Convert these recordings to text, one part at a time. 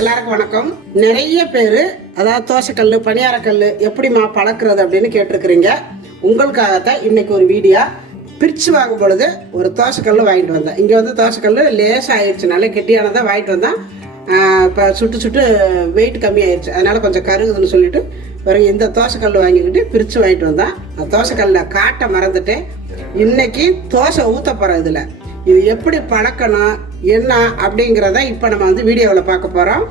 எல்லாருக்கும் வணக்கம். நிறைய பேர் அதாவது தோசைக்கல் பணியாரக்கல் எப்படிமா பழக்கிறது அப்படின்னு கேட்டிருக்கிறீங்க. உங்களுக்காகத்தான் இன்னைக்கு ஒரு வீடியோ. பிரித்து வாங்கும் பொழுது ஒரு தோசைக்கல் வாங்கிட்டு வந்தேன். இங்கே வந்து தோசைக்கல் லேசாக ஆயிடுச்சு, நல்ல கெட்டியானதான் வாங்கிட்டு வந்தேன். இப்போ சுட்டு வெயிட் கம்மி ஆயிடுச்சு, அதனால் கொஞ்சம் கருகுதுன்னு சொல்லிட்டு பிறகு இந்த தோசைக்கல் வாங்கிக்கிட்டு பிரித்து வாங்கிட்டு வந்தேன். அந்த தோசைக்கல்லில் காட்ட மறந்துட்டு இன்னைக்கு தோசை ஊற்ற போகிறேன். இதில் இது எப்படி பழக்கணும் என்ன அப்படிங்கிறத இப்போ நம்ம வந்து வீடியோவில் பார்க்க போகிறோம்.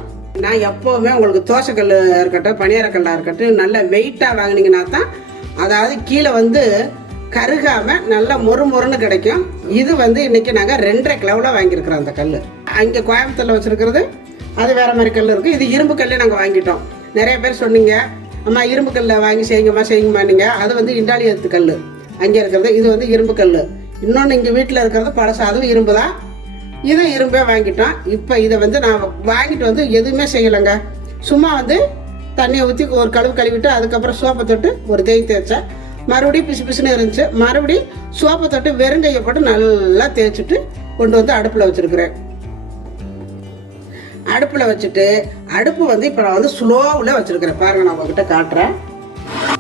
நான் எப்போவுமே உங்களுக்கு தோசைக்கல் இருக்கட்டும் பணியாரக்கல்லாக இருக்கட்டும் நல்ல வெயிட்டாக வாங்கினீங்கன்னா தான், அதாவது கீழே வந்து கருகாமல் நல்லா மொறுன்னு கிடைக்கும். இது வந்து இன்றைக்கி நாங்கள் 2.5 கிலோவில் வாங்கியிருக்கிறோம். அந்த கல் அங்கே கோயம்புத்தூரில் வச்சுருக்கிறது அது வேறு மாதிரி கல் இருக்குது. இது இரும்பு கல்லே நாங்கள் வாங்கிட்டோம். நிறைய பேர் சொன்னீங்க, அம்மா இரும்பு கல்லை வாங்கி செய்யுங்கம்மா நீங்கள். அது வந்து இண்டாலியத்து கல் அங்கே இருக்கிறது. இது வந்து இரும்பு கல். இன்னொன்று இங்கே வீட்டில் இருக்கிறது பழசு, அதுவும் இரும்பு தான். இதை இரும்பே வாங்கிட்டோம். இப்போ இதை வந்து நான் வாங்கிட்டு வந்து எதுவுமே செய்யலைங்க. சும்மா வந்து தண்ணியை ஊற்றி ஒரு கழுவிட்டு அதுக்கப்புறம் சோப்பை தொட்டு ஒரு தேய்ச்சேன். மறுபடியும் பிசுன்னு இருந்துச்சு. மறுபடியும் சோப்பை தொட்டு வெறுங்கையை போட்டு நல்லா தேய்ச்சிட்டு கொண்டு வந்து அடுப்பில் வச்சுருக்கிறேன். அடுப்பில் வச்சுட்டு அடுப்பு வந்து இப்போ நான் வந்து ஸ்லோவில் வச்சுருக்கிறேன். பாருங்கள், நான் உங்ககிட்ட காட்டுறேன்.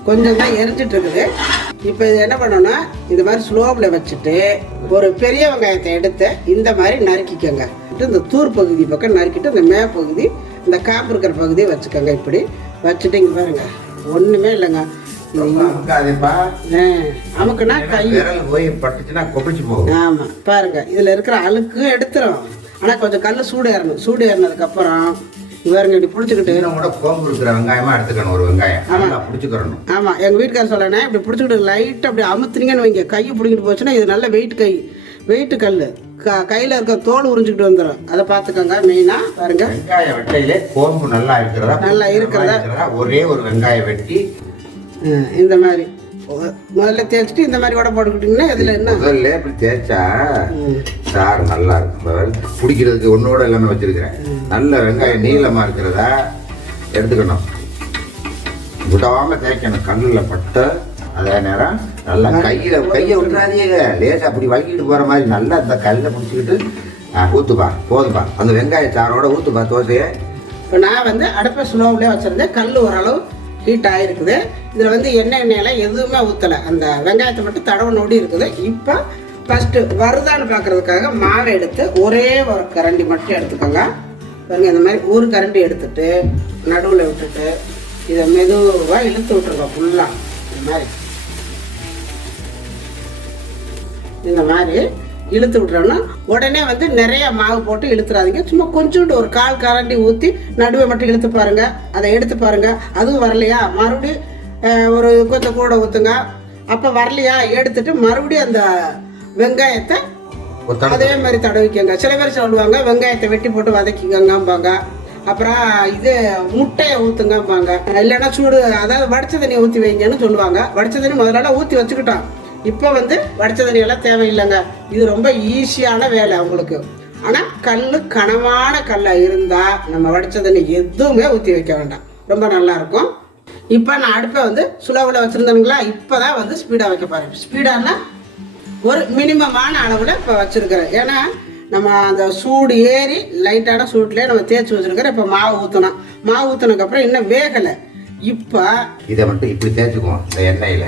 கொஞ்சம் தான் எரிஞ்சிட்டு இருக்குது. இப்போ இது என்ன பண்ணணும்னா இந்த மாதிரி ஸ்லோவில் வச்சுட்டு ஒரு பெரிய வெங்காயத்தை எடுத்து இந்த மாதிரி நறுக்கிக்கோங்க. இந்த தூர் பகுதி பக்கம் நறுக்கிட்டு இந்த மே பகுதி இந்த காம்பு இருக்கிற பகுதியை வச்சுக்கோங்க. இப்படி வச்சுட்டு இங்கே பாருங்க, ஒன்றுமே இல்லைங்க. நமக்குன்னா கை போய் பட்டுச்சுன்னா கொப்பிச்சு போகும். ஆமாம், பாருங்க இதில் இருக்கிற அழுக்கு எடுத்துரும். ஆனால் கொஞ்சம் கல் சூடு ஏறினதுக்கப்புறம் இவருங்க இப்படி பிடிச்சிக்கிட்டு கோம்பு இருக்கிற வெங்காயமா எடுத்துக்கணும். ஒரு வெங்காயம் ஆமாம் பிடிச்சிக்கிறணும். ஆமாம், எங்கள் வீட்டுக்காரர் சொல்லணே இப்படி பிடிச்சிக்கிட்டு லைட்டாக அப்படி அமுத்துனீங்கன்னு வைங்க, கையை பிடிக்கிட்டு போச்சுன்னா இது நல்ல வெயிட்டு கல் கையில் இருக்க தோல் உறிஞ்சிக்கிட்டு வந்துடும். அதை பார்த்துக்கோங்க. மெயினாக பாருங்க, வெங்காய வெட்டையிலே கோம்பு நல்லா இருக்கிறதா ஒரே ஒரு வெங்காயம் வெட்டி இந்த மாதிரி முதல்ல தேய்ச்சிட்டு இந்த மாதிரி கூட போட்டுக்கிட்டீங்கன்னா இதில் என்ன முதல்ல இப்படி தேய்ச்சா சாறு நல்லா இருக்கும். பிடிக்கிறதுக்கு ஒன்னோட எல்லாமே வச்சிருக்கிறேன். நல்ல வெங்காயம் நீளமாக இருக்கிறதா எடுத்துக்கணும். விடாமல் தேய்க்கணும். கல்லில் பட்ட அதே நேரம் நல்லா கையை விட்டுறாதீங்க. லேசாக அப்படி வலிக்கிட்டு போகிற மாதிரி நல்லா இந்த கல்லை பிடிச்சிக்கிட்டு ஊற்றுப்பா. போதுப்பா, அந்த வெங்காய சாரோட ஊற்றுப்பா தோசையை. இப்போ நான் வந்து அடுப்பை ஸ்லோவிலே வச்சுருந்தேன். கல் ஓரளவு ஹீட் ஆகிருக்குது. இதில் வந்து எண்ணெயெல்லாம் எதுவுமே ஊற்றலை, அந்த வெங்காயத்தை மட்டும் தடவை இருக்குது. இப்போ ஃபஸ்ட்டு வருதான்னு பார்க்குறதுக்காக மாவை எடுத்து ஒரே ஒரு கரண்டி மட்டும் எடுத்துக்கோங்க. பாருங்க, இந்த மாதிரி ஒரு கரண்டி எடுத்துட்டு நடுவில் விட்டுட்டு இதை மெதுவாக இழுத்து விட்டுருங்க. ஃபுல்லாக இந்த மாதிரி இழுத்து விட்டுறோம்னா உடனே வந்து நிறைய மாவு போட்டு இழுத்துறாதீங்க. சும்மா கொஞ்சோண்டு ஒரு 1/4 கரண்டி ஊற்றி நடுவை மட்டும் இழுத்து பாருங்க. அதை எடுத்து பாருங்க. அதுவும் வரலையா மறுபடியும் ஒரு கொஞ்சம் கூட ஊற்றுங்க. அப்போ வரலையா எடுத்துட்டு மறுபடியும் அந்த வெங்காயத்தை அதே மாதிரி தடவிக்கங்க. சில பேர் சொல்லுவாங்க வெங்காயத்தை வெட்டி போட்டு வதக்கிக்கங்கம்பாங்க. அப்புறம் இது முட்டையை ஊற்றுங்கம்பாங்க. இல்லைன்னா சூடு அதாவது வடிச்ச தண்ணியை ஊற்றி வைங்கன்னு சொல்லுவாங்க. வடிச்ச தண்ணி முதல்ல ஊற்றி வச்சுக்கிட்டோம். இப்போ வந்து வடிச்ச தண்ணியெல்லாம் தேவையில்லைங்க. இது ரொம்ப ஈஸியான வேலை உங்களுக்கு. ஆனால் கனமான கல்லாக இருந்தால் நம்ம வடிச்ச தண்ணி எதுவுமே ஊற்றி வைக்க வேண்டாம், ரொம்ப நல்லாயிருக்கும். இப்போ நான் அடுப்பை வந்து சுலவில் வச்சுருந்தேனுங்களா, இப்போ தான் வந்து ஸ்பீடாக வைக்க பாருங்க. ஸ்பீடானா ஒரு மினிமமான அளவில் இப்போ வச்சுருக்கிறேன். ஏன்னா நம்ம அந்த சூடு ஏறி லைட்டான சூட்லேயே நம்ம தேய்ச்சி வச்சுருக்கிறோம். இப்போ மாவு ஊற்றணும். மாவு ஊற்றினதுக்கப்புறம் இன்னும் வேகலை. இப்போ இதை மட்டும் இப்படி தேய்ச்சிக்குவோம் இந்த எண்ணெயில்.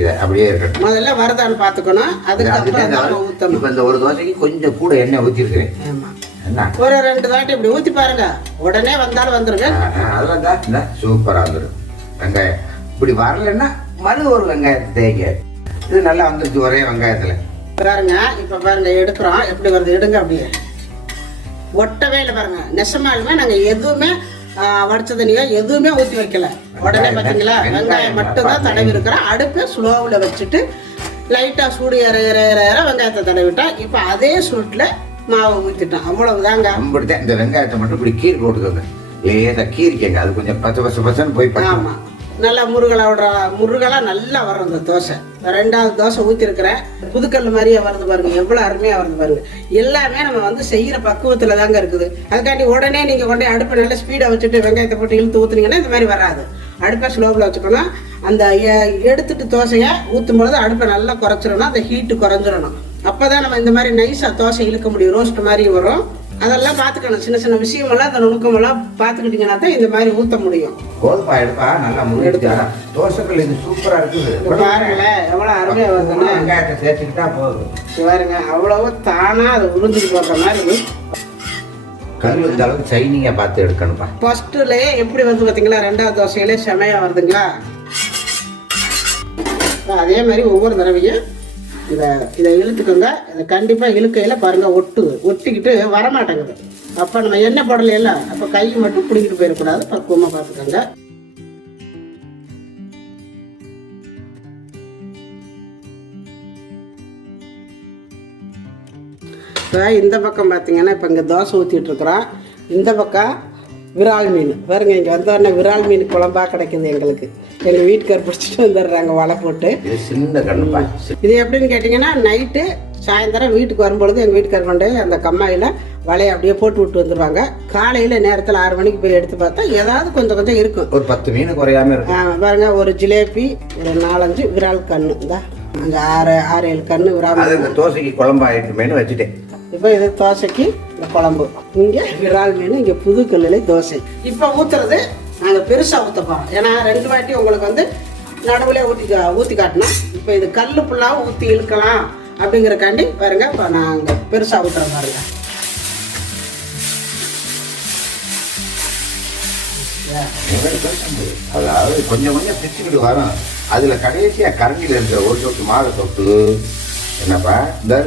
இதை அப்படியே இருக்கட்டும். முதல்ல வருதான்னு பார்த்துக்கணும். அதுக்கப்புறம் ஊற்றணும். இப்போ இந்த ஒரு தோசைக்கு கொஞ்சம் கூட எண்ணெய் ஊற்றிருக்கிறேன். ஆமாம், என்ன ஒரு 2 தாட்டி இப்படி ஊற்றி பாருங்க. உடனே வந்தாலும் வந்துருங்க. அதெல்லாம் தான் இந்த சூப்பராக வந்துடும். வெங்காயம் இப்படி வரலன்னா ஒரு வெங்காயத்தை தேய்ங்க. இது நல்லா வந்துருச்சு ஒரே வெங்காயத்தில். பாருங்க, இப்போ பாருங்க எடுக்கிறோம். எப்படி வருது எடுங்க. அப்படியே ஒட்டவே இல்லை பாருங்க. நெசமாலுமே நாங்கள் எதுவுமே வடிச்ச தண்ணியோ எதுவுமே ஊற்றி வைக்கல. உடனே பார்த்தீங்களா வெங்காயம் மட்டும்தான் தடவி இருக்கிறோம். அடுப்பை ஸ்லோவில் வச்சுட்டு லைட்டாக சூடு ஏற வெங்காயத்தை தடவிட்டா. இப்போ அதே சூட்டில் மாவை ஊற்றிட்டோம். அவ்வளவுதாங்க. அப்படித்தான். இந்த வெங்காயத்தை மட்டும் இப்படி கீரி போட்டுக்கோங்க. லேசாக கீரிக்கங்க. அது கொஞ்சம் பச்சை போய். ஆமாம், நல்லா முருகலாக நல்லா வரும் இந்த தோசை. 2வது தோசை ஊற்றிருக்கிறேன். புதுக்கல் மாதிரியே வருது பாருங்க, எவ்வளோ அருமையாக வருது பாருங்க. எல்லாமே நம்ம வந்து செய்கிற பக்குவத்தில் தாங்க இருக்குது. அதுக்காண்டி உடனே நீங்கள் கொண்டு அடுப்பை நல்லா ஸ்பீடாக வச்சுட்டு வெங்காயத்தை போட்டு இழுத்து ஊற்றுனீங்கன்னா இந்த மாதிரி வராது. அடுப்பை ஸ்லோவில் வச்சுக்கணும். அந்த எடுத்துட்டு தோசையை ஊற்றும் பொழுது அடுப்பை நல்லா குறைச்சிடணும். அந்த ஹீட்டு குறைஞ்சிடணும். அப்போ தான் நம்ம இந்த மாதிரி நைஸாக தோசை இழுக்க முடியும். ரோஸ்ட் மாதிரி வரும். அதெல்லாம் பார்த்துக்கணும். சின்ன சின்ன விஷயமெல்லாம் அந்த நுணுக்கமெல்லாம் பார்த்துக்கிட்டிங்கன்னா தான் இந்த மாதிரி ஊற்ற முடியும். கோதுமை எடுப்பா நல்லா முழுடுச்சா தோசைகள் இது சூப்பராக இருக்குது. பாருங்களேன் எவ்வளோ அருமையாக வருதுன்னா வெங்காயத்தை சேர்த்துக்கிட்டா போதும். பாருங்க அவ்வளவு தானாக அதை உறிஞ்சிட்டு போடுற மாதிரி கல் இந்த அளவுக்கு சைனிங்காக பார்த்து எடுக்கணும்ப்பா. ஃபர்ஸ்ட்டுலேயே எப்படி வந்து பார்த்தீங்களா, ரெண்டாவது தோசையிலே செமையாக வருதுங்களா. அதே மாதிரி ஒவ்வொரு தடவையும் இதை இழுத்துக்கோங்க. இதை கண்டிப்பாக இழுக்கையில் பாருங்கள் ஒட்டிக்கிட்டு வரமாட்டேங்குது. அப்போ நம்ம எண்ணெய் போடலையில அப்போ கை மட்டும் பிடிக்கிட்டு போயிடக்கூடாது. பக்குவமாக பார்த்துக்கோங்க. இப்போ இந்த பக்கம் பார்த்தீங்கன்னா இப்போ இங்கே தோசை ஊற்றிட்டுருக்குறோம். இந்த பக்கம் விரால் மீன் பாருங்க. இங்கே வந்தோடனே விரால் மீன் குழம்பா கிடைக்குது எங்களுக்கு. எங்கள் வீட்டுக்கார் பிடிச்சிட்டு வந்துடுறாங்க வலை போட்டு. இது எப்படின்னு கேட்டிங்கன்னா, நைட்டு சாயந்தரம் வீட்டுக்கு வரும்பொழுது எங்கள் வீட்டுக்கார் கொண்டு அந்த கம்மாயில் வலையை அப்படியே போட்டு விட்டு வந்துடுவாங்க. காலையில் நேரத்தில் 6 மணிக்கு போய் எடுத்து பார்த்தா ஏதாவது கொஞ்சம் இருக்கும். ஒரு 10 மீன் குறையாம இருக்கும். பாருங்க, ஒரு ஜிலேபி, ஒரு 4-5 விரால் கண்ணு தான். அங்கே 6-7 கண்ணு விரால். தோசைக்கு குழம்பு ஆயிட்டுமேனு வச்சுட்டேன். இப்போ இது தோசைக்கு இந்த குழம்பு. இங்கே விரால் மீன், இங்கே புது கல்லில் தோசை. இப்போ ஊற்றுறது நாங்கள் பெருசாக ஊற்ற போகிறோம். ஏன்னா 2 வாட்டி உங்களுக்கு வந்து நடுவில் ஊற்றி காட்டினோம். இப்போ இது கல் ஃபுல்லாக ஊற்றி இழுக்கலாம் அப்படிங்கிறக்காண்டி பாருங்க. இப்போ நாங்கள் பெருசாக ஊற்றுற பாருங்க. அதாவது கொஞ்சம் பிச்சுக்கிட்டு வரும். அதில் கடைசியாக கரண்டியில் இருக்கிற ஒரு சொட்டு மாவை தொட்டு என்னப்பா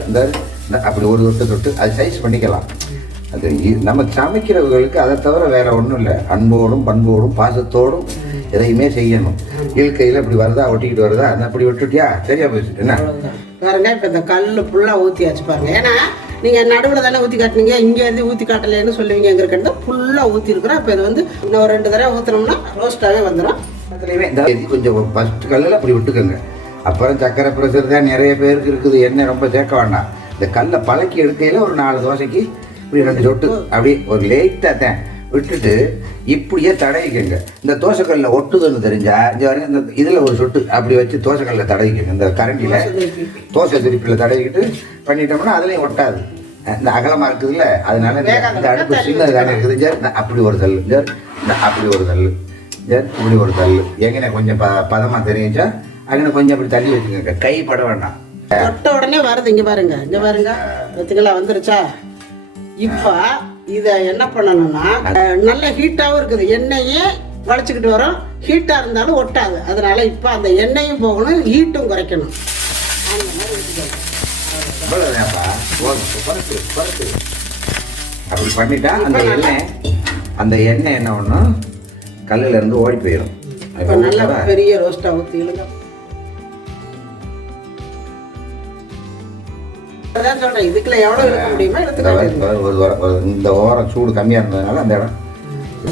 இந்த அப்படி ஒரு தொட்டு அது சைஸ் பண்ணிக்கலாம். அது நம்ம சமைக்கிறவர்களுக்கு அதை தவிர வேற ஒன்றும் இல்லை. அன்போடும் பண்போடும் பாசத்தோடும் எதையுமே செய்யணும். இயற்கையில் இப்படி வருதா ஒட்டிக்கிட்டு வருதா அந்த அப்படி விட்டுட்டியா சரியா போயிடுச்சு. என்ன பாருங்க, இப்போ இந்த கல் ஃபுல்லாக ஊற்றியாச்சு பாருங்க. ஏன்னா நீங்கள் நடுவில் தானே ஊற்றி காட்டினீங்க, இங்கேருந்து ஊற்றி காட்டலைன்னு சொல்லுவீங்கிறது ஃபுல்லாக ஊற்றிருக்கிறோம். இப்போ இது வந்து இன்னும் 2 தடவை ஊற்றினோம்னா ரோஸ்ட்டாகவே வந்துடும். அதுலேயுமே இந்த கொஞ்சம் ஃபஸ்ட்டு கல்லில் அப்படி விட்டுக்கோங்க. அப்புறம் சக்கரை ப்ரெஷர் தான் நிறைய பேருக்கு இருக்குது. எண்ணெய் ரொம்ப சேர்க்க வேண்டாம். இந்த கல்லை பழக்கி எடுக்கையில் ஒரு 4 தோசைக்கு இப்படி 2 சொட்டு அப்படியே ஒரு லேட்டாக தான் விட்டுட்டு இப்படியே தடவிக்கங்க. இந்த தோசைக்கல்லில் ஒட்டுதுன்னு தெரிஞ்சா இங்கே வரைக்கும் இந்த இதில் ஒரு சொட்டு அப்படி வச்சு தோசைக்கல்லில் தடவிக்கங்க. இந்த கரண்டியில் தோசை திருப்பியில் தடவிக்கிட்டு பண்ணிட்டோம்னா அதுலேயும் ஒட்டாது. இந்த அகலமாக இருக்குதுல்ல, அதனால இந்த அடுப்பு சின்னது தானே இருக்குது. சார் அப்படி ஒரு தள்ளு, சார் அப்படி ஒரு தள்ளு, சார் இப்படி ஒரு தள்ளு. எங்கே கொஞ்சம் பதமாக தெரிஞ்சா அங்கே கொஞ்சம் அப்படி தள்ளி வச்சுக்கோங்க. கை பட வேண்டாம். தொட்ட உடனே வருது. இங்கே பாருங்க, இங்கே பாருங்க, பத்துக்கெல்லாம் வந்துருச்சா. இப்போ இதை என்ன பண்ணணும்னா, நல்ல ஹீட்டாகவும் இருக்குது. எண்ணெயே வளைச்சிக்கிட்டு வரும். ஹீட்டாக இருந்தாலும் ஒட்டாது. அதனால இப்போ அந்த எண்ணெயும் போகணும், ஹீட்டும் குறைக்கணும். அப்படி பண்ணிட்டா அந்த எண்ணெய் என்ன ஒன்றும் கல்லுல இருந்து ஓடி போயிடும். இப்போ நல்லா பெரிய ரோஸ்ட்டாக ஊற்றிடுங்க. சொல்றேன், இதுக்குள்ள எவ்வளவு இருக்க முடியுமா எடுத்துக்கலாம். இந்த ஓரம் சூடு கம்மியா இருந்ததுனால அந்த இடம்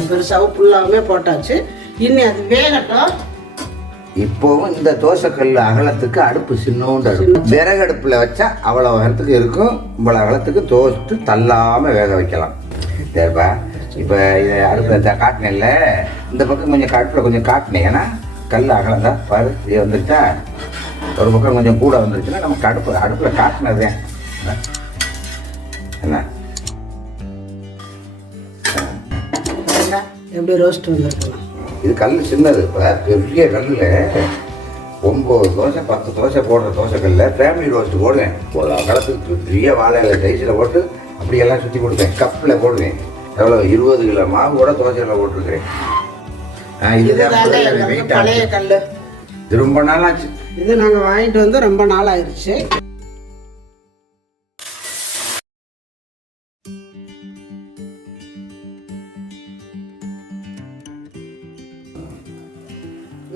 பெருசாவும் ஃபுல்லாவுமே போட்டாச்சு. இன்னும் அது வேகட்டும். இப்போவும் இந்த தோசைக்கல் அகலத்துக்கு அடுப்பு சின்னோண்டு அடுப்பு. விறகு அடுப்புல வச்சா அவ்வளவு அகலத்துக்கு இருக்கும். இவ்வளவு அகலத்துக்கு தோசை தள்ளாம வேக வைக்கலாம். சரிப்பா, இப்போ இதை அடுப்புல காட்டினேன்ல, இந்த பக்கம் கொஞ்சம் அடுப்புல கொஞ்சம் காட்டினேன். ஏன்னா கல் அகலம் தான் பாரு. இது வந்துருச்சா, ஒரு பக்கம் கொஞ்சம் கூட வந்துருச்சுன்னா நமக்கு அடுப்பில் காட்டினது என்ன எப்படி ரோஸ்ட் வந்துருக்கலாம். இது கல் சின்னது. பெரிய கல்லில் 9 தோசை 10 தோசை போடுற தோசைக்கல்லில் ஃபேமிலி ரோஸ்ட் போடுவேன். களத்துக்கு பெரிய வாழையில டைஸில் போட்டு அப்படியெல்லாம் சுற்றி கொடுப்பேன். கப்பில் போடுவேன். எவ்வளோ 20 கிலோ மாவு கூட தோசையில் போட்டிருக்கிறேன். இதுதான் பழைய கல். இது ரொம்ப நாள் ஆச்சு. இது நாங்கள் வாங்கிட்டு வந்து ரொம்ப நாள் ஆயிடுச்சு.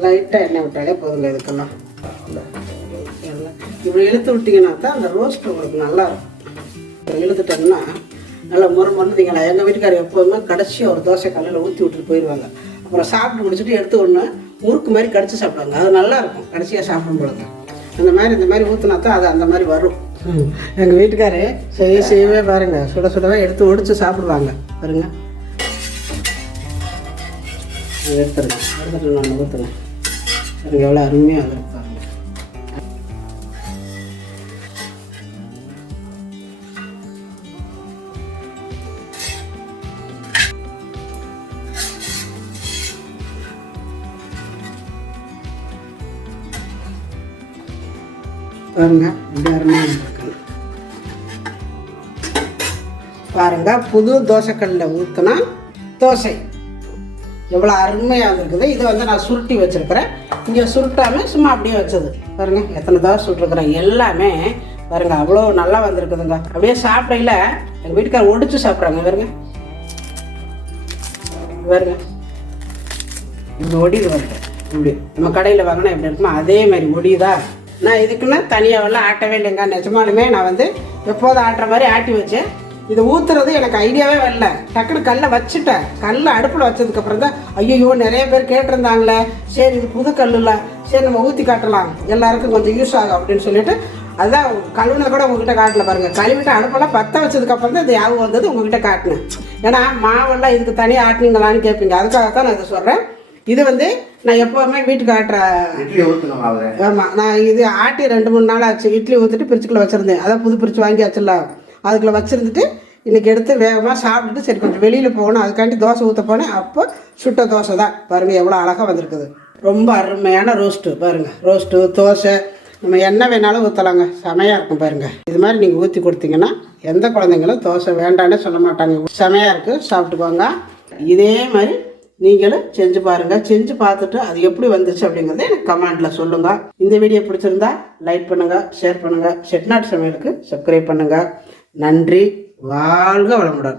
லைட்டாக எண்ணெய் விட்டாலே போதுங்க. இதுக்கெல்லாம் இப்படி இழுத்து விட்டிங்கன்னா தான் அந்த ரோஸ்ட் உங்களுக்கு நல்லா இருக்கும். இழுத்துட்டோம்னா நல்லா முறுமுறுந்தீங்களா. எங்கள் வீட்டுக்காரர் எப்போதுமே கடைசியாக ஒரு தோசை கல்லில் ஊற்றி விட்டுட்டு போயிடுவாங்க. அப்புறம் சாப்பிட்டு முடிச்சுட்டு எடுத்து ஒன்று முறுக்கு மாதிரி கடிச்சு சாப்பிடுவாங்க. அது நல்லா இருக்கும் கடைசியாக சாப்பிடும் பொழுது. இந்த மாதிரி ஊற்றினா தான் அது அந்த மாதிரி வரும். எங்கள் வீட்டுக்காரு செய்யவே பாருங்க, சுடவே எடுத்து ஒடிச்சு சாப்பிடுவாங்க பாருங்க. எடுத்துட்டு நான் ஊற்றுனேன். எனக்கு எவ்வளோ அருமையாக வந்துருப்பாங்க. பாருங்க இப்படி அருமையாக இருக்குது பாருங்க. புது தோசைக்கல்லில் ஊற்றினா தோசை எவ்வளோ அருமையாக வந்துருக்குது. இதை வந்து நான் சுருட்டி வச்சுருக்கிறேன். இங்கே சுருட்டாமல் சும்மா அப்படியே வச்சது பாருங்கள். எத்தனை தோசை சுட்டுருக்குறேன் எல்லாமே பாருங்கள் அவ்வளோ நல்லா வந்திருக்குதுங்க. அப்படியே சாப்பிடையில எங்கள் வீட்டுக்கார ஒடிச்சு சாப்பிட்றாங்க பாருங்க பாருங்க. இப்படி ஒடிது வருது. இப்படி நம்ம கடையில் வாங்கினா எப்படி இருக்குமோ அதே மாதிரி ஒடியுதா. நான் இதுக்குன்னா தனியாகவெல்லாம் ஆட்டவே இல்லைங்க. நிஜமாலுமே நான் வந்து எப்போதும் ஆட்டுற மாதிரி ஆட்டி வச்சேன். இதை ஊற்றுறது எனக்கு ஐடியாவே வரல. டக்குனு கல்லை வச்சுட்டேன். கல்லை அடுப்பில் வச்சதுக்கப்புறம் தான் ஐயோ நிறைய பேர் கேட்டிருந்தாங்களே, சரி இது புது கல்லுல சரி நம்ம ஊற்றி காட்டலாம் எல்லாருக்கும் கொஞ்சம் யூஸ் ஆகும் அப்படின்னு சொல்லிட்டு அதுதான் கழுவுனதை கூட உங்ககிட்ட காட்டல பாருங்கள். கழுவிட்டு அடுப்பெல்லாம் பற்ற வச்சதுக்கப்புறம் தான் இது ஞாபகம் வந்தது உங்ககிட்ட காட்டினேன். ஏன்னா மாவெல்லாம் இதுக்கு தனியாக ஆட்டினீங்களான்னு கேட்பீங்க. அதுக்காகத்தான் நான் இதை சொல்கிறேன். இது வந்து நான் எப்போவுமே வீட்டுக்கு ஆட்டுற இட்லி ஊற்றுங்க. ஆமாம், நான் இது ஆட்டி 2-3 நாள் ஆச்சு. இட்லி ஊற்றிட்டு பிரிச்சுக்குள்ளே வச்சுருந்தேன். அதான் புது பிரிச்சு வாங்கி வச்சிடலாம் அதுக்குள்ளே வச்சுருந்துட்டு இன்றைக்கி எடுத்து வேகமாக சாப்பிட்டுட்டு சரி கொஞ்சம் வெளியில் போகணும் அதுக்காண்டி தோசை ஊற்ற போனேன். அப்போ சுட்ட தோசை தான் பாருங்கள் எவ்வளோ அழகாக வந்திருக்குது. ரொம்ப அருமையான ரோஸ்ட்டு பாருங்கள். ரோஸ்ட்டு தோசை நம்ம என்ன வேணாலும் ஊற்றலாங்க. செமையாக இருக்கும் பாருங்கள். இது மாதிரி நீங்கள் ஊற்றி கொடுத்தீங்கன்னா எந்த குழந்தைங்களும் தோசை வேண்டான்னு சொல்ல மாட்டாங்க. செமையாக இருக்குது, சாப்பிட்டுக்குவாங்க. இதே மாதிரி நீங்களும் செஞ்சு பாருங்கள். செஞ்சு பார்த்துட்டு அது எப்படி வந்துச்சு அப்படிங்கிறத எனக்கு கமெண்ட்டில் சொல்லுங்கள். இந்த வீடியோ பிடிச்சிருந்தா லைக் பண்ணுங்கள், ஷேர் பண்ணுங்கள். செட்டிநாடு சமையலுக்கு சப்ஸ்கிரைப் பண்ணுங்கள். நன்றி. வாழ்க வளமுடன்.